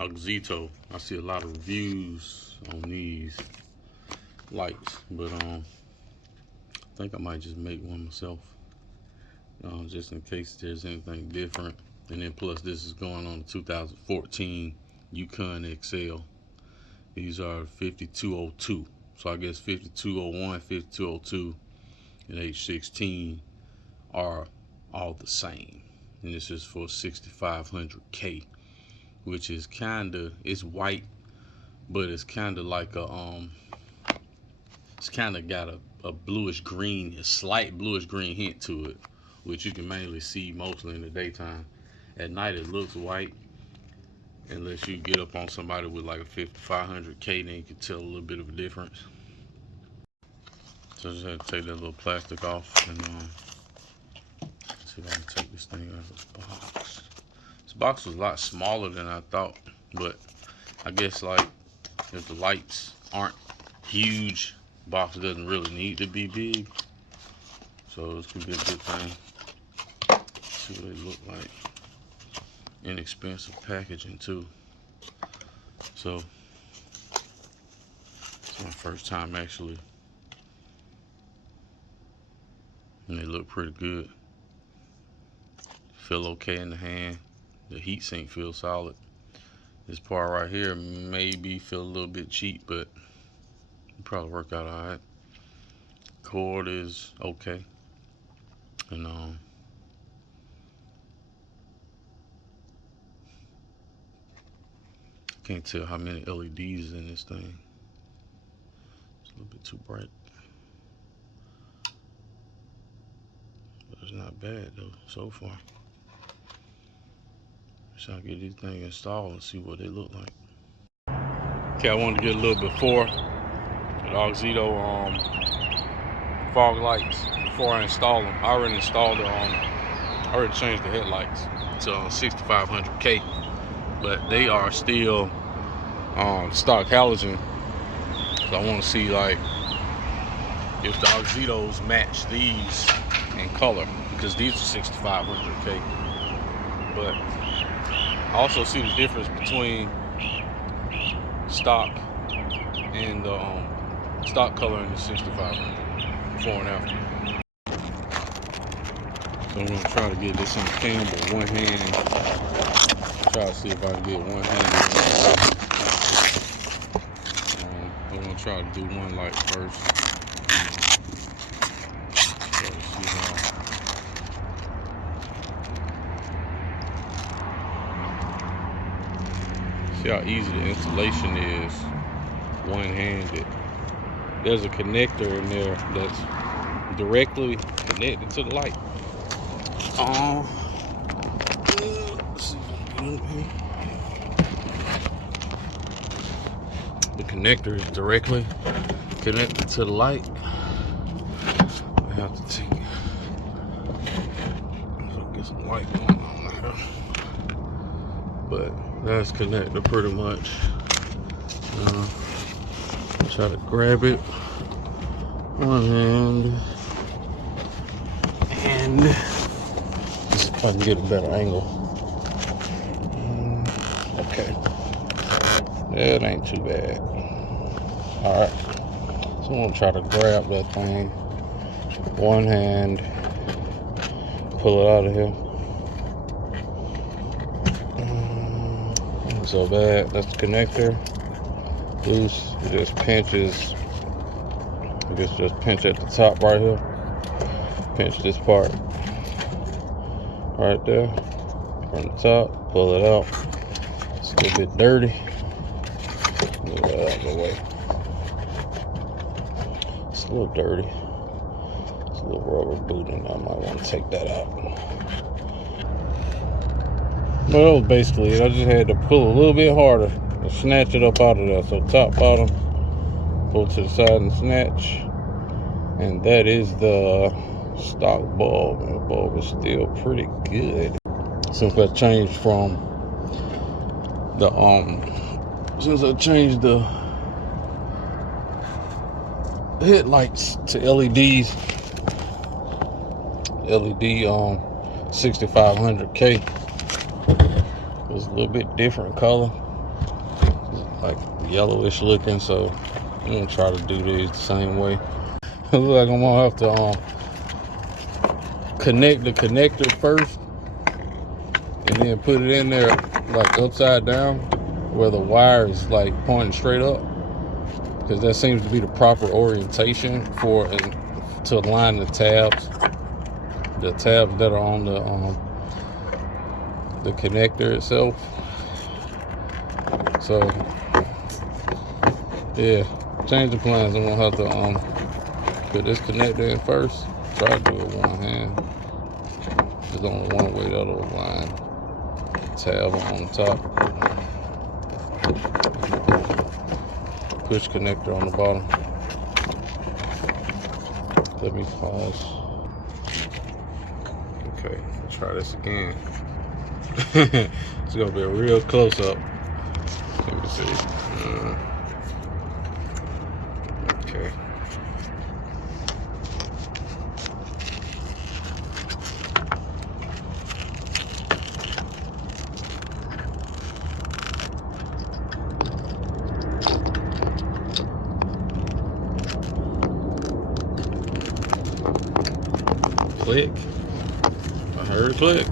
Auxito. I see a lot of reviews on these lights, but I think I might just make one myself, just in case there's anything different. And then plus, this is going on the 2014 Yukon XL. These are 5202, so I guess 5201, 5202, and H16 are all the same. And this is for 6500K, which is it's white, but it's kind of like it's kind of got a bluish green, a slight bluish green hint to it, which you can mainly see mostly in the daytime. At night it looks white, unless you get up on somebody with like a 5500K, then you can tell a little bit of a difference. So I just had to take that little plastic off and see if I can take this thing out of the box. This box was a lot smaller than I thought, but I guess like if the lights aren't huge, the box doesn't really need to be big. So this could be a good thing. Let's see what they look like. Inexpensive packaging too. So it's my first time actually, and they look pretty good. Feel okay in the hand. The heat sink feels solid. This part right here maybe feel a little bit cheap, but it'll probably work out all right. Cord is okay, and can't tell how many LEDs is in this thing. It's a little bit too bright, but it's not bad though so far. So I'll get these things installed and see what they look like. Okay, I wanted to get a little before the Auxito fog lights before I install them. I already installed it I already changed the headlights to 6500K, but they are still stock halogen. So I want to see like if the Auxitos match these in color, because these are 6500K. But I also see the difference between stock and the stock color in the 6500 before and after. So I'm gonna try to get this in the cam with one hand. Try to see if I can get one hand. I'm gonna try to do one light first. See how easy the installation is one-handed. There's a connector in there that's directly connected to the light. Let's see if I can get in here. The connector is directly connected to the light. I have to take it. If I can get some light going on there. But that's connected pretty much. Try to grab it one hand, and see if I can get a better angle. Okay, that ain't too bad. All right, so I'm gonna try to grab that thing one hand, pull it out of here. So bad. That's the connector. Loose. It just pinches. I guess just pinch at the top right here. Pinch this part right there from the top. Pull it out. It's a little bit dirty. Move that out of the way. It's a little dirty. It's a little rubber booting. I might want to take that out. Well, that was basically it. I just had to pull a little bit harder to snatch it up out of there. So top, bottom, pull to the side and snatch. And that is the stock bulb. And the bulb is still pretty good. Since I changed from the headlights to LEDs. LED 6500K. It was a little bit different color. like yellowish looking, so I'm gonna try to do these the same way. It looks like I'm gonna have to connect the connector first and then put it in there like upside down where the wire is like pointing straight up, because that seems to be the proper orientation for to align the tabs that are on the connector itself. So yeah, change the plans. I'm gonna have to put this connector in first. Try to do it one hand. There's only one way that'll align. Tab on top. Push connector on the bottom. Let me pause. Okay, let's try this again. It's gonna be a real close up. Let me see. Okay. Click. I heard a click.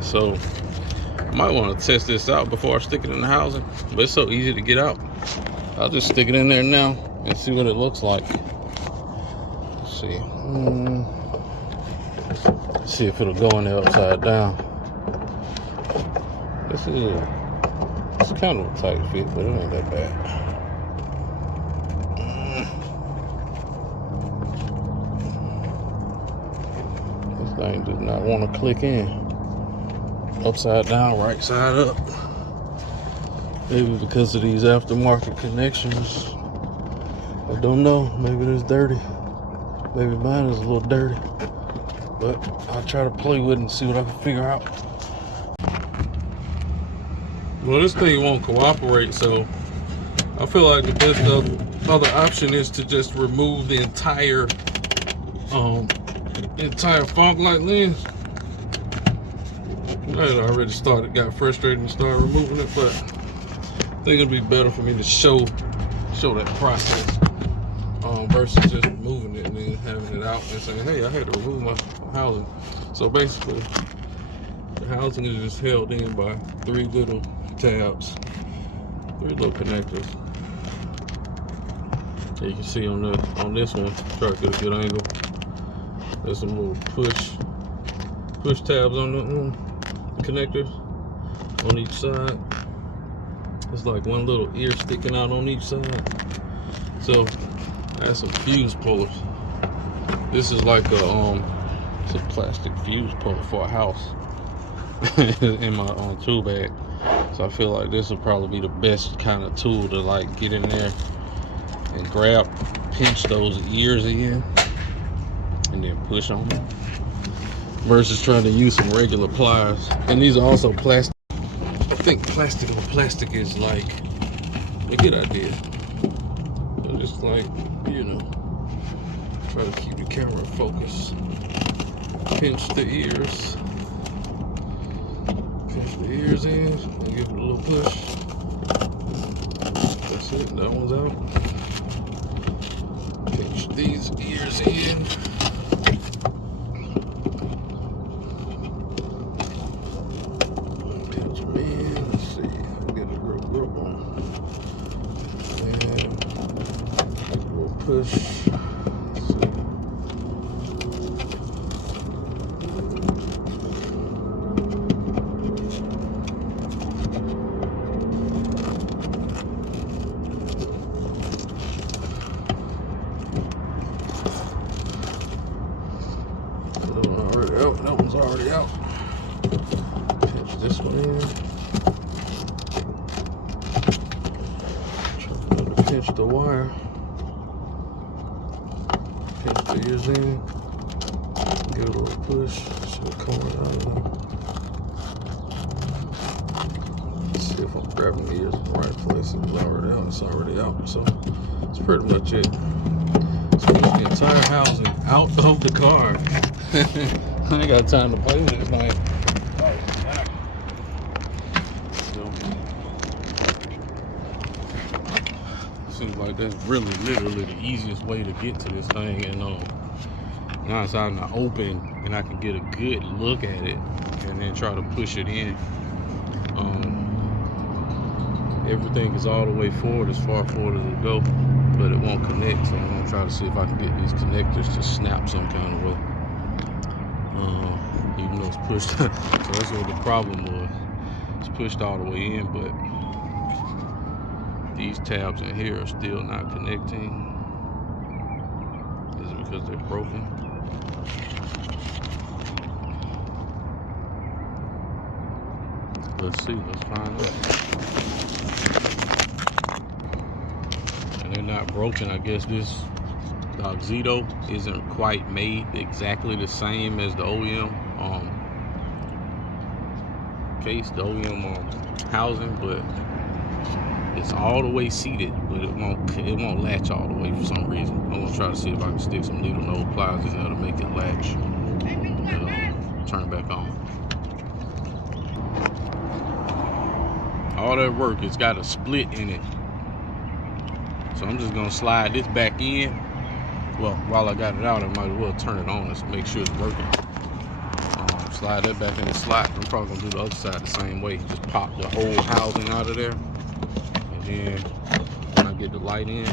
So I might want to test this out before I stick it in the housing, but it's so easy to get out. I'll just stick it in there now and see what it looks like. Let's see. Let's see if it'll go in there upside down. It's kind of a tight fit, but it ain't that bad. This thing does not want to click in. Upside down, right side up. Maybe because of these aftermarket connections. I don't know. Maybe it's dirty. Maybe mine is a little dirty. But I'll try to play with it and see what I can figure out. Well, this thing won't cooperate, so I feel like the best other option is to just remove the entire fog light lens. I already got frustrated and started removing it, but I think it'd be better for me to show that process versus just removing it and then having it out and saying, hey, I had to remove my housing. So basically, the housing is just held in by 3 little tabs, 3 little connectors. You can see on this one, try to get a good angle. There's some little push tabs on the connectors on each side. It's like one little ear sticking out on each side. So I have some fuse pullers. This is like it's a plastic fuse puller for a house in my tool bag. So I feel like this will probably be the best kind of tool to like get in there and pinch those ears in and then push on them, versus trying to use some regular pliers. And these are also plastic. I think plastic on plastic is like a good idea. So just like, you know, try to keep the camera in focus. Pinch the ears. Pinch the ears in and give it a little push. That's it, that one's out. Pinch these ears in. Push. That one's already out. Pinch this one in. Try to pinch the wire. Pinch the ears in, give it a little push, should come right out of there. Let's see if I'm grabbing the ears in the right place. It was already out, it's already out, so that's pretty much it. So the entire housing out of the car. I ain't got time to play with this thing. seems like that's really literally the easiest way to get to this thing. And now it's out in the open and I can get a good look at it and then try to push it in. Everything is all the way forward, as far forward as it go, but it won't connect. So I'm gonna try to see if I can get these connectors to snap some kind of way. Even though it's pushed. So that's what the problem was. It's pushed all the way in, but these tabs in here are still not connecting. Is it because they're broken? Let's see, let's find out. And they're not broken. I guess this Auxito isn't quite made exactly the same as the OEM case, the OEM housing, but it's all the way seated, but it won't latch all the way for some reason. I'm gonna try to see if I can stick some needle nose pliers in there to make it latch. And, turn it back on. All that work, it's got a split in it. So I'm just gonna slide this back in. Well, while I got it out, I might as well turn it on and make sure it's working. Slide that back in the slot. I'm probably gonna do the other side the same way. Just pop the whole housing out of there. And then when I get the light in,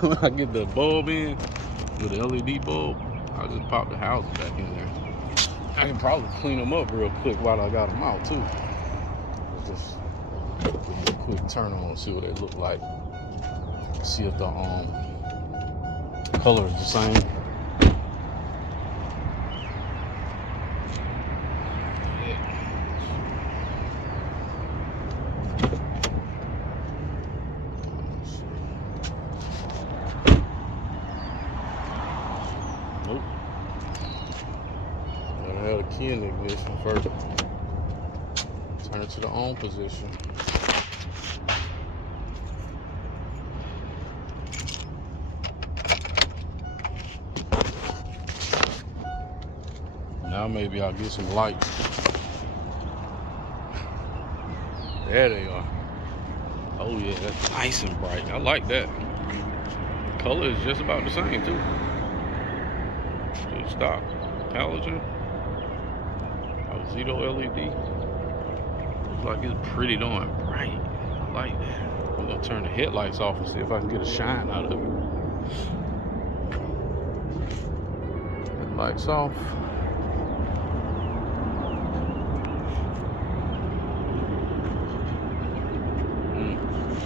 when I get the bulb in, with the LED bulb, I'll just pop the housing back in there. I can probably clean them up real quick while I got them out too. Just give them a quick turn on and see what they look like. See if the color is the same. Nope. Gotta have a key in the ignition first. Turn it to the on position. Now maybe I'll get some lights. There they are. Oh yeah, that's nice and bright. I like that. The color is just about the same too. Still stock. Halogen. Auxito LED. Looks like it's pretty darn bright. I like that. I'm gonna turn the headlights off and see if I can get a shine out of it. Headlights off.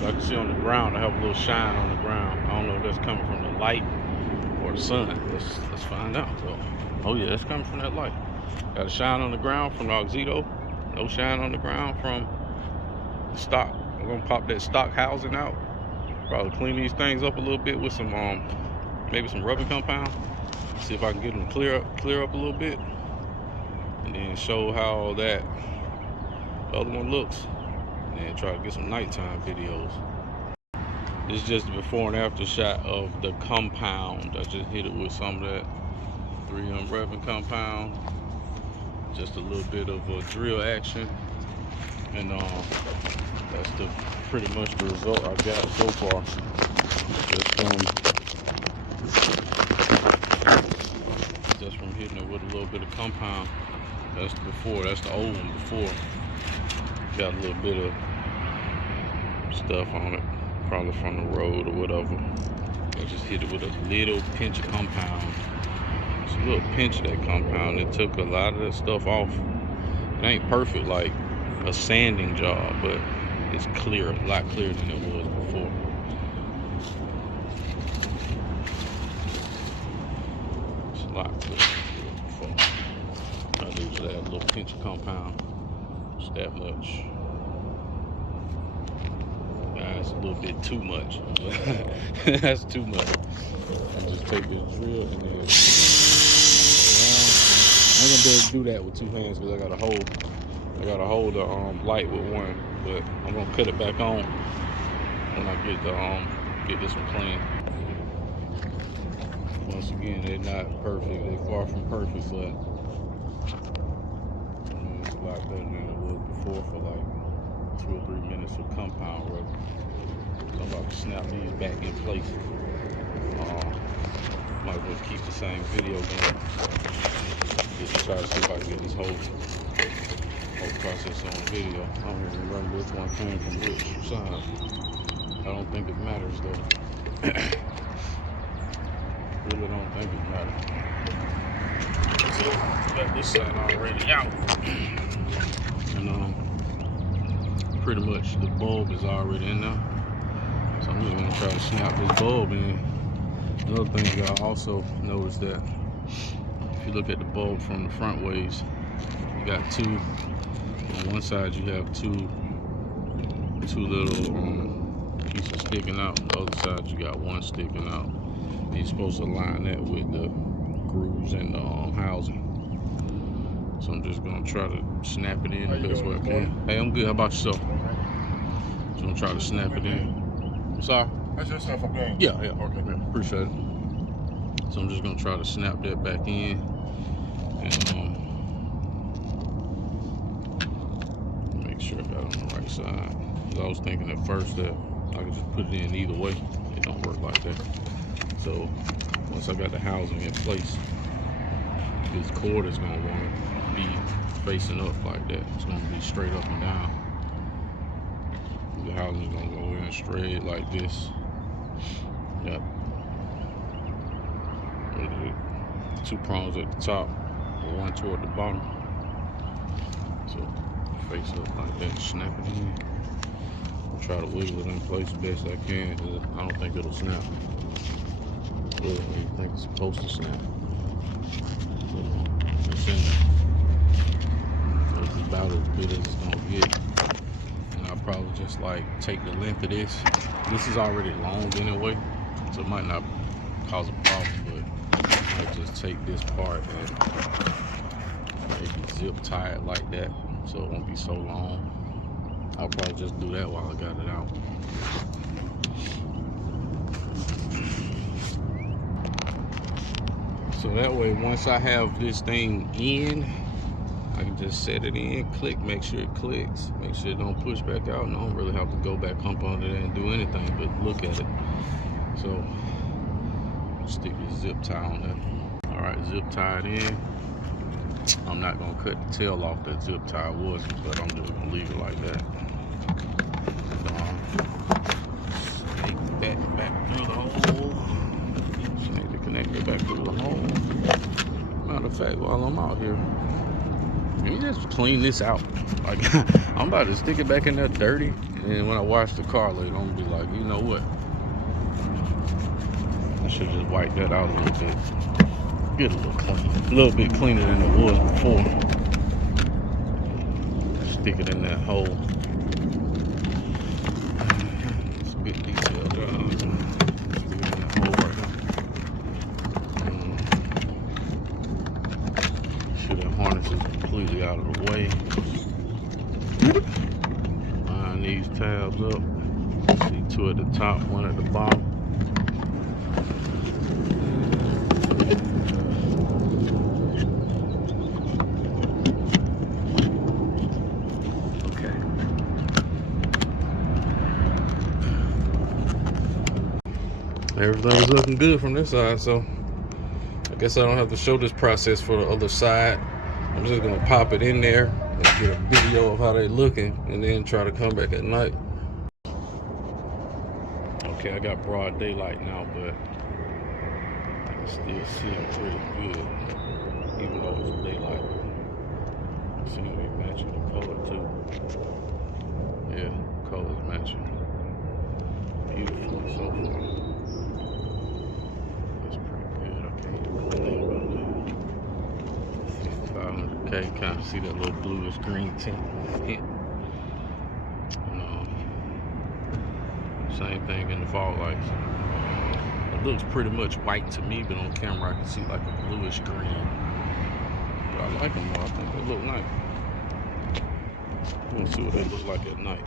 So I can see on the ground, I have a little shine on the ground. I don't know if that's coming from the light or the sun. Let's find out. So, oh yeah, that's coming from that light. Got a shine on the ground from the Auxito. No shine on the ground from the stock. I'm gonna pop that stock housing out. Probably clean these things up a little bit with some maybe some rubbing compound. See if I can get them clear up a little bit, and then show how that the other one looks. And try to get some nighttime videos. This is just the before and after shot of the compound. I just hit it with some of that 3M rubbing compound. Just a little bit of a drill action. And that's pretty much the result I got so far. Just from hitting it with a little bit of compound. That's the before, that's the old one before. Got a little bit of stuff on it, probably from the road or whatever. I just hit it with a little pinch of compound. Just a little pinch of that compound. It took a lot of that stuff off. It ain't perfect like a sanding job, but it's clear, a lot clearer than it was before. It's a lot clearer than it was before. I usually add a little pinch of compound. That much. That's a little bit too much. That's too much. I just take this drill and then around. I ain't gonna be able to do that with two hands because I gotta hold the light with one. But I'm gonna cut it back on when I get this one clean. Once again, they're not perfect. They're far from perfect, but it's a lot better than it was before for like 2 or 3 minutes of compound rub. So I'm about to snap these back in place. Might as well keep the same video going. Just try to see if I can get this whole process on video. I don't even remember which one came from which side. I don't think it matters though. Really don't think it matters. So got this side already out. And pretty much the bulb is already in there. So I'm just gonna try to snap this bulb in. Another thing you gotta also notice that if you look at the bulb from the front ways, you got two. On one side you have two little pieces sticking out. On the other side you got one sticking out. And you're supposed to line that with the grooves and the housing. So I'm just gonna try to snap it in the best way I can. Hey, I'm good. How about yourself? So I'm gonna try to snap it in. Sorry? That's your stuff I'm playing. Yeah. Okay. Yeah, appreciate it. So I'm just gonna try to snap that back in, and make sure I got it on the right side. Cause I was thinking at first that I could just put it in either way. It don't work like that. So once I got the housing in place, this cord is gonna want to be facing up like that. It's gonna be straight up and down. The housing is gonna go in straight like this. Yep. Two prongs at the top, one toward the bottom. So face up like that, snap it in. I'll try to wiggle it in place the best I can, because I don't think it'll snap. Really, I think it's supposed to snap. So it's in there. So it's about as good as it's gonna get. And I'll probably just like take the length of this. This is already long anyway, so it might not cause a problem, but I'll just take this part and maybe zip tie it like that so it won't be so long. I'll probably just do that while I got it out. So that way, once I have this thing in, I can just set it in, click, make sure it clicks, make sure it don't push back out, and I don't really have to go back up under there and do anything but look at it. So stick the zip tie on there. All right, zip tie it in. I'm not gonna cut the tail off that zip tie was, but I'm just gonna leave it like that. Snake back through the hole. Snake the connector back through the hole. Matter of fact, while I'm out here, let me just clean this out. Like I'm about to stick it back in there dirty, and then when I wash the car later, I'm gonna be like, you know what? I should just wipe that out a little bit. Get a little clean. A little bit cleaner than it was before. Stick it in that hole. It's a good detail job. Stick it in that hole right there. Make sure that harness is completely out of the way. Line these tabs up. See, two at the top, one at the bottom. Everything was looking good from this side, so I guess I don't have to show this process for the other side. I'm just gonna pop it in there and get a video of how they're looking, and then try to come back at night. Okay, I got broad daylight now, but I can still see them pretty good, even though it's daylight. It seems to be matching the color too. Yeah, colors matching beautifully so far. 500K, kind of see that little bluish green tint hit. Same thing in the fog lights. It looks pretty much white to me, but on camera I can see like a bluish green. But I like them though. I think they look nice. We'll see what they look like at night.